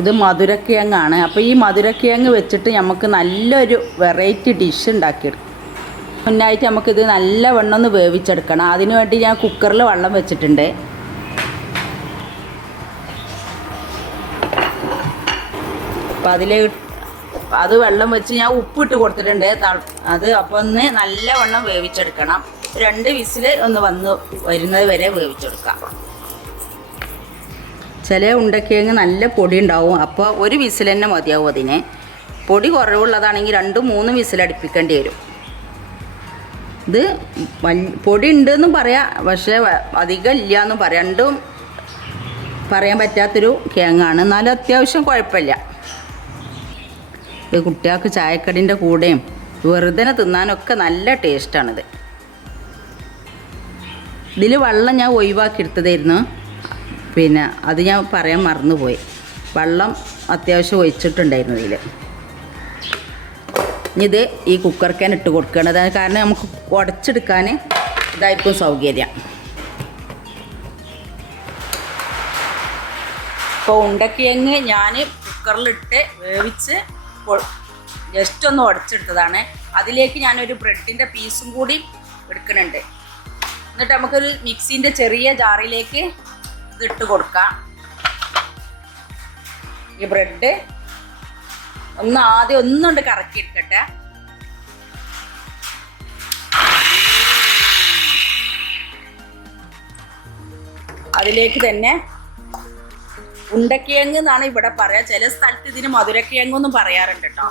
ഇത് മധുരക്കിഴങ്ങാണ്. അപ്പോൾ ഈ മധുരക്കിഴങ്ങ് വെച്ചിട്ട് നമുക്ക് നല്ലൊരു വെറൈറ്റി ഡിഷ് ഉണ്ടാക്കിയെടുക്കും മുന്നായിട്ട് നമുക്കിത് നല്ല വെണ്ണം ഒന്ന് വേവിച്ചെടുക്കണം. അതിന് വേണ്ടി ഞാൻ കുക്കറിൽ വെള്ളം വെച്ചിട്ടുണ്ട്. അപ്പം അതിൽ അത് വെള്ളം വെച്ച് ഞാൻ ഉപ്പിട്ട് കൊടുത്തിട്ടുണ്ട്. അത് അപ്പോൾ ഒന്ന് നല്ല വെള്ളം വേവിച്ചെടുക്കണം. രണ്ട് വിസിൽ ഒന്ന് വന്ന് വരുന്നത് വരെ വേവിച്ചെടുക്കാം. ചില ഉണ്ടക്കിഴങ്ങ് നല്ല പൊടി ഉണ്ടാവും. അപ്പോൾ ഒരു വിസിൽ തന്നെ മതിയാവും അതിന്. പൊടി കുറവുള്ളതാണെങ്കിൽ രണ്ടും മൂന്നും വിസിൽ അടുപ്പിക്കേണ്ടി വരും. ഇത് പൊടി ഉണ്ടെന്നും പറയാം പക്ഷേ അധികം ഇല്ല എന്നും പറയാം. രണ്ടും പറയാൻ പറ്റാത്തൊരു കിഴങ്ങാണ്. എന്നാലും അത്യാവശ്യം കുഴപ്പമില്ല. ഇത് കുട്ടികൾക്ക് ചായക്കടിന്റെ കൂടെയും വെറുതെ തിന്നാനൊക്കെ നല്ല ടേസ്റ്റാണിത്. ഇതിൽ വെള്ളം ഞാൻ ഒഴിവാക്കി എടുത്തതായിരുന്നു പിന്നെ അത് ഞാൻ പറയാൻ മറന്നുപോയി. വെള്ളം അത്യാവശ്യം ഒഴിച്ചിട്ടുണ്ടായിരുന്നു ഇതിൽ ഇത് ഈ കുക്കർക്കാൻ ഇട്ട് കൊടുക്കേണ്ടത് കാരണം നമുക്ക് ഉടച്ചെടുക്കാൻ ഇതായിരിക്കും സൗകര്യം. ഇപ്പോൾ ഉണ്ടക്കിഴങ്ങ് ഞാൻ കുക്കറിലിട്ട് വേവിച്ച് ജസ്റ്റ് ഒന്ന് ഉടച്ചെടുത്തതാണ്. അതിലേക്ക് ഞാനൊരു ബ്രെഡിന്റെ പീസും കൂടി എടുക്കുന്നുണ്ട്. എന്നിട്ട് നമുക്കൊരു മിക്സിന്റെ ചെറിയ ജാറിലേക്ക് ഇതിട്ട് കൊടുക്കാം. ഈ ബ്രെഡ് ഒന്ന് ആദ്യം ഒന്നുകൊണ്ട് കറക്കി എടുക്കട്ടെ അതിലേക്ക് തന്നെ ഉണ്ടക്കിഴങ്ങ് എന്നാണ് ഇവിടെ പറയാ. ചില സ്ഥലത്ത് ഇതിന് മധുരക്കിഴങ്ങൊന്നും പറയാറുണ്ട് കേട്ടോ.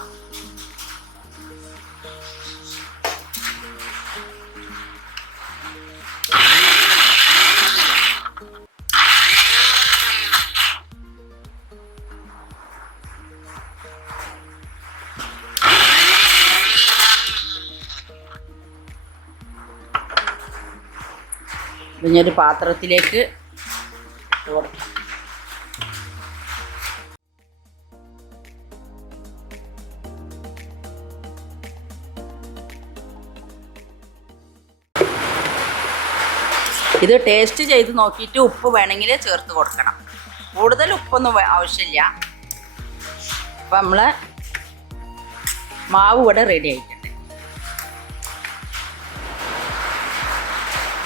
ഇനി ഒരു പാത്രത്തിലേക്ക് ഇത് ടേസ്റ്റ് ചെയ്ത് നോക്കിയിട്ട് ഉപ്പ് വേണമെങ്കിൽ ചേർത്ത് കൊടുക്കണം. കൂടുതൽ ഉപ്പൊന്നും ആവശ്യമില്ല. അപ്പം നമ്മൾ മാവ് ഇവിടെ റെഡി ആയിട്ടുണ്ട്.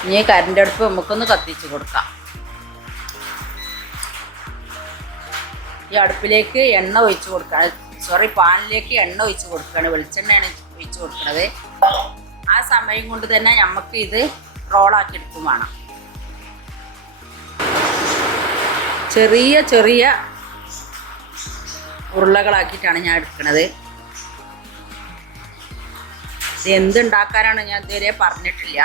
ഇനി കരന്റെ അടുപ്പ് നമുക്കൊന്ന് കത്തിച്ച് കൊടുക്കാം. ഈ അടുപ്പിലേക്ക് എണ്ണ ഒഴിച്ച് കൊടുക്കുകയാണ് സോറി പാനിലേക്ക് എണ്ണ ഒഴിച്ച് കൊടുക്കുകയാണ്. വെളിച്ചെണ്ണയാണ് ഒഴിച്ച് കൊടുക്കുന്നത്. ആ സമയം കൊണ്ട് തന്നെ നമുക്ക് ഇത് റോളാക്കി എടുക്കും വേണം. ചെറിയ ചെറിയ ഉരുളകളാക്കിയിട്ടാണ് ഞാൻ എടുക്കുന്നത് ഇത് എന്തുണ്ടാക്കാനാണ് ഞാൻ ഇതുവരെ പറഞ്ഞിട്ടില്ല.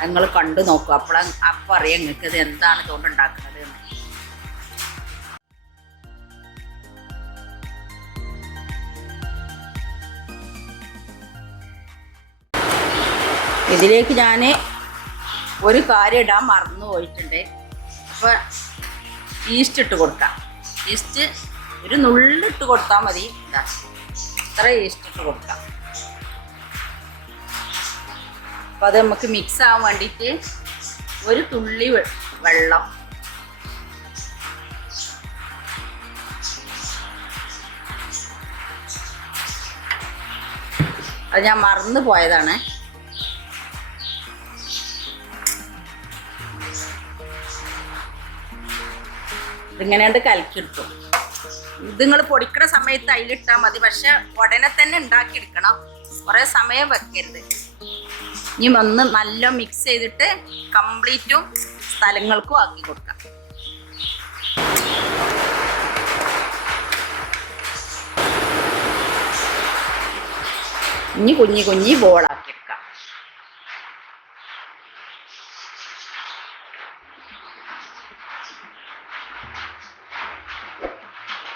നിങ്ങൾ കണ്ടു നോക്കും. അപ്പോൾ അപ്പം അറിയാം നിങ്ങൾക്ക് ഇത് എന്താണ് ഇതുകൊണ്ട് ഉണ്ടാക്കുന്നത് ഇതിലേക്ക് ഞാൻ ഒരു കാര്യം ഇടാൻ മറന്നു പോയിട്ടുണ്ട്. അപ്പോൾ ഈസ്റ്റ് ഇട്ട് കൊടുക്കാം. ഈസ്റ്റ് ഒരു നുള്ളിട്ട് കൊടുത്താൽ മതി. ഇതാ ഇത്ര ഈസ്റ്റ് ഇട്ട് കൊടുക്കാം. അപ്പോൾ അത് നമുക്ക് മിക്സ് ആവാൻ വേണ്ടിയിട്ട് ഒരു തുള്ളി വെള്ളം. അത് ഞാൻ മറന്നു പോയതാണ്. ഇതിങ്ങനെയുണ്ട് കലക്കിയെടുക്കും ഇത് നിങ്ങൾ പൊടിക്കണ സമയത്ത് അതിലിട്ടാൽ മതി. പക്ഷെ ഉടനെ തന്നെ ഉണ്ടാക്കിയെടുക്കണം. കുറേ സമയം വെക്കരുത്. ഇനി വന്ന് നല്ല മിക്സ് ചെയ്തിട്ട് കംപ്ലീറ്റും സ്ഥലങ്ങൾക്കും ആക്കി കൊടുക്കാം. ഇനി കുഞ്ഞി കുഞ്ഞി ബോളാക്കി എടുക്കാം.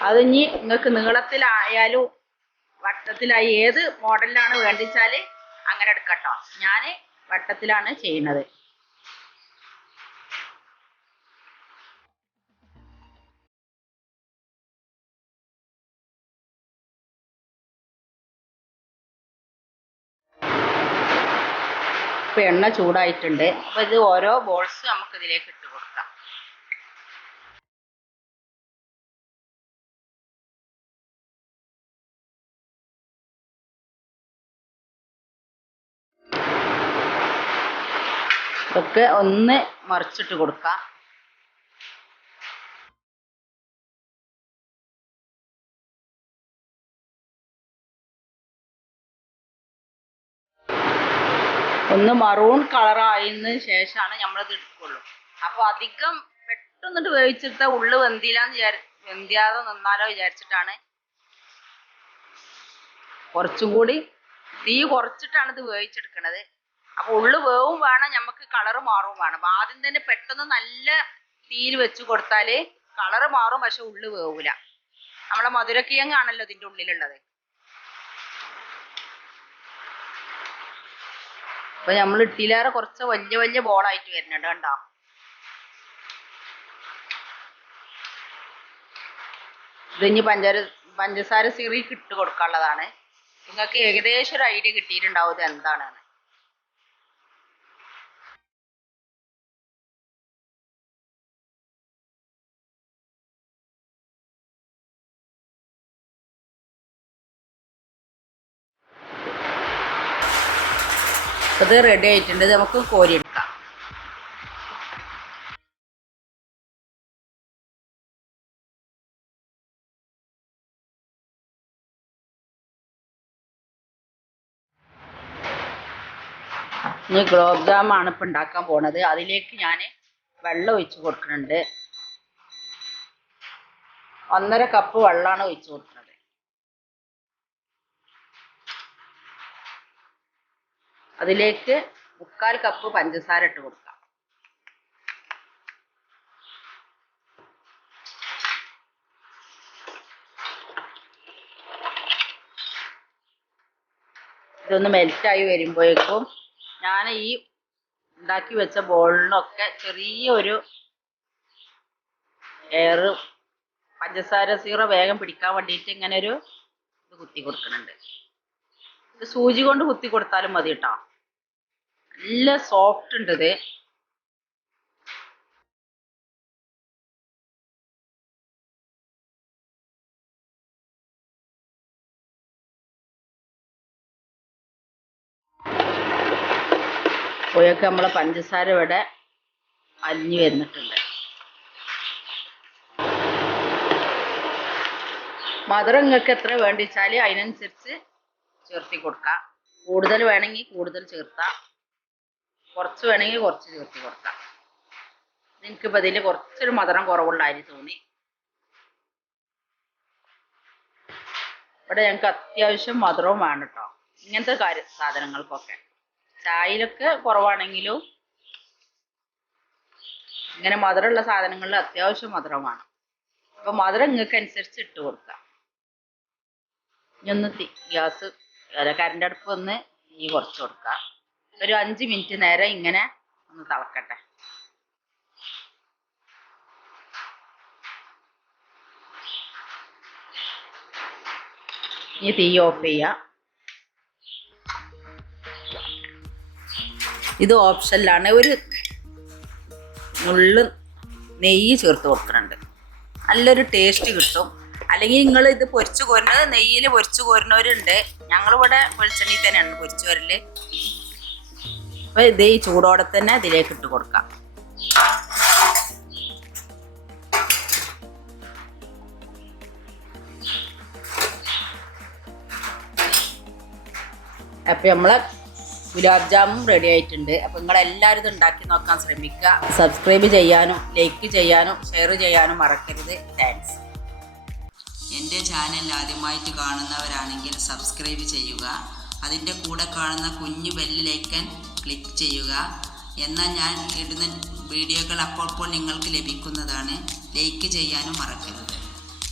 അത് ഇനി നിങ്ങൾക്ക് നീളത്തിലായാലും വട്ടത്തിലായി ഏത് മോഡലിലാണ് വേണ്ടിച്ചാൽ അങ്ങനെ എടുക്കട്ടോ. ഞാൻ വട്ടത്തിലാണ് ചെയ്യുന്നത്. ഇപ്പൊ എണ്ണ ചൂടായിട്ടുണ്ട്. അപ്പൊ ഇത് ഓരോ ബോൾസ് നമുക്ക് ഇതിലേക്ക് ഇട്ട് ഒക്കെ ഒന്ന് മറിച്ചിട്ട് കൊടുക്കാം. ഒന്ന് മറൂൺ കളറായതിന് ശേഷമാണ് നമ്മളിത് എടുക്കുള്ളൂ. അപ്പോൾ അധികം പെട്ടെന്നിട്ട് വേവിച്ചിട്ട് ഉള്ളു വെന്തിയില്ലാന്ന് വിചാരി വെന്തിയാതെ നിന്നാലോ വിചാരിച്ചിട്ടാണ്. കുറച്ചും കൂടി തീ കുറച്ചിട്ടാണ് ഇത് വേവിച്ചെടുക്കണത്. അപ്പൊ ഉള്ളു വേവും വേണം നമുക്ക് കളറ് മാറും വേണം. അപ്പൊ ആദ്യം തന്നെ പെട്ടെന്ന് നല്ല തീയിൽ വെച്ച് കൊടുത്താൽ കളറ് മാറും പക്ഷെ ഉള്ളു വേവൂല. നമ്മളെ മധുരക്കിഴങ്ങാണല്ലോ ഇതിന്റെ ഉള്ളിലുള്ളത്. അപ്പൊ നമ്മൾ ഇട്ടിലേറെ കുറച്ച് വലിയ വലിയ ബോളായിട്ട് വരുന്നുണ്ട് കണ്ടോ? ഇതിഞ്ഞ് പഞ്ചാര പഞ്ചസാര സിറിക്ക് ഇട്ട് കൊടുക്കാനുള്ളതാണ്. നിങ്ങൾക്ക് ഏകദേശം ഒരു ഐഡിയ കിട്ടിയിട്ടുണ്ടാവും ഇത് എന്താണെന്ന്. ഇത് റെഡി ആയിട്ടുണ്ട്. നമുക്ക് കോരിയെടുക്കാം. ഇനി ഗുലാബ് ജാമാണ് ഇപ്പം ഉണ്ടാക്കാൻ പോണത്. അതിലേക്ക് ഞാൻ വെള്ളം ഒഴിച്ച് കൊടുക്കുന്നുണ്ട്. ഒന്നര കപ്പ് വെള്ളമാണ് ഒഴിച്ച് കൊടുക്കുന്നത്. അതിലേക്ക് മുക്കാൽ കപ്പ് പഞ്ചസാര ഇട്ട് കൊടുക്കാം. ഇതൊന്ന് മെൽറ്റായി വരുമ്പോഴേക്കും ഞാൻ ഈ ഉണ്ടാക്കി വെച്ച ബോളിനൊക്കെ ചെറിയൊരു എയർ പഞ്ചസാര സീറോ വേഗം പിടിക്കാൻ വേണ്ടിയിട്ട് ഇങ്ങനെ ഒരു ഇത് കുത്തി കൊടുക്കുന്നുണ്ട് സൂചി കൊണ്ട് കുത്തി കൊടുത്താലും മതി കേട്ടോ നല്ല സോഫ്റ്റ് ഉണ്ട് ഇത്. പോയൊക്കെ നമ്മളെ പഞ്ചസാര ഇവിടെ അലിഞ്ഞു വരുന്നിട്ടുണ്ട് മധുരം നിങ്ങൾക്ക് എത്ര വേണ്ടിച്ചാൽ അതിനനുസരിച്ച് ചേർത്തി കൊടുക്കാം. കൂടുതൽ വേണമെങ്കിൽ കൂടുതൽ ചേർത്താം. കുറച്ച് വേണമെങ്കിൽ കുറച്ച് ചേർത്ത് കൊടുക്കാം. എനിക്കിപ്പോൾ ഇതിൽ കുറച്ചൊരു മധുരം കുറവുള്ള അരി തോന്നി. ഇവിടെ ഞങ്ങൾക്ക് അത്യാവശ്യം മധുരവും വേണം കേട്ടോ ഇങ്ങനത്തെ കാര്യ സാധനങ്ങൾക്കൊക്കെ. ചായയിലൊക്കെ കുറവാണെങ്കിലും ഇങ്ങനെ മധുരമുള്ള സാധനങ്ങളിൽ അത്യാവശ്യം മധുരം വേണം. അപ്പൊ മധുരം നിങ്ങൾക്ക് അനുസരിച്ച് ഇട്ട് കൊടുക്കാം. ഇനി ഒന്ന് ഗ്യാസ് കരണ്ട് അടുപ്പ് ഒന്ന് തീ കുറച്ച് കൊടുക്കാം. ഒരു അഞ്ച് മിനിറ്റ് നേരം ഇങ്ങനെ ഒന്ന് തിളക്കട്ടെ. ഇനി തീ ഓഫ് ചെയ്യാം. ഇത് ഓപ്ഷനിലാണ് ഒരു നുള്ള് നെയ്യ് ചേർത്ത് കൊടുക്കുന്നുണ്ട്. നല്ലൊരു ടേസ്റ്റ് കിട്ടും. അല്ലെങ്കിൽ നിങ്ങൾ ഇത് പൊരിച്ചു കോരുന്നത് നെയ്യിൽ പൊരിച്ചു കോരുന്നവരുണ്ട്. ഞങ്ങളിവിടെ വെളിച്ചെണ്ണയിൽ തന്നെയാണ് പൊരിച്ചു കോരൽ. അപ്പോൾ ഇത് ഈ ചൂടോടെ തന്നെ ഇതിലേക്ക് ഇട്ട് കൊടുക്കാം. അപ്പം നമ്മളെ ഗുലാബ് ജാമും റെഡി ആയിട്ടുണ്ട്. അപ്പം നിങ്ങൾ എല്ലാവരും ഇത് ഉണ്ടാക്കി നോക്കാൻ ശ്രമിക്കുക. സബ്സ്ക്രൈബ് ചെയ്യാനും ലൈക്ക് ചെയ്യാനും ഷെയർ ചെയ്യാനും മറക്കരുത്. താങ്ക്സ് എന്റെ ചാനൽ ആദ്യമായിട്ട് കാണുന്നവരാണെങ്കിൽ സബ്സ്ക്രൈബ് ചെയ്യുക. അതിന്റെ കൂടെ കാണുന്ന കുഞ്ഞു ബെല്ലിലേക്കൻ ക്ലിക്ക് ചെയ്യുക. എന്നാൽ ഞാൻ ഇടുന്ന വീഡിയോകൾ അപ്പോൾ നിങ്ങൾക്ക് ലഭിക്കുന്നതാണ്. ലൈക്ക് ചെയ്യാനും മറക്കരുത്.